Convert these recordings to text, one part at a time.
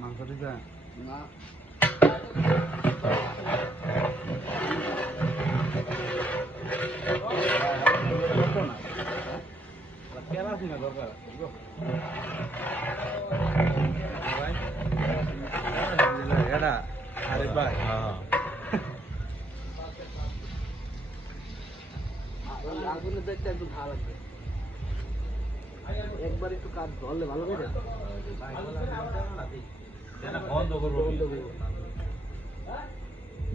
মাংস দিতে না কেরাসিনা দরকার এটা আরে ভাই আগুনে দেখতে একটু ভালো লাগবে একবার একটু কাজ ধরলে ভালো করে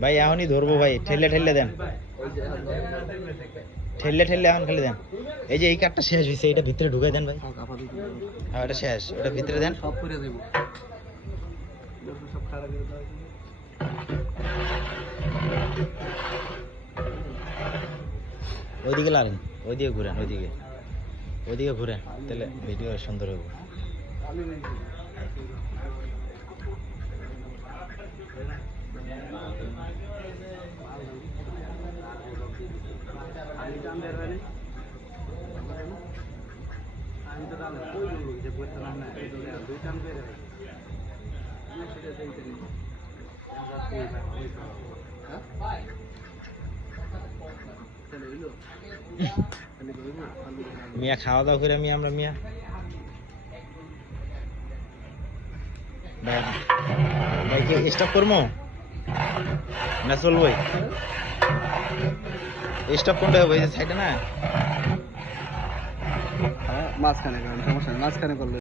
ভাই এখনই ধরবো ভাই, ঠেলে ঠেলে দেন, ঠেলে ঠেলে এখন খেলে দেন। এই যে এই কাঠটা শেষ হয়েছে, এটা ভিতরে ঢুকাই দেন ভাই। হ্যাঁ এটা শেষ, ওটা ভিতরে দেন। সব করে দেব সব খারাপ করে দাও। ওইদিকে লারেন, ওইদিকে ঘুরেন, ওইদিকে ঘুরেন, তাহলে ভিডিও সুন্দর হবে। মিয়া খাওয়া দাওয়া করে মিয়া আমরা মিয়া ভাই কি স্টপ করবো না চলবো? স্টপ কোনটা হবে? এই যে সাইডে না মাঝখানে সমস্যা নেই, মাঝখানে করলে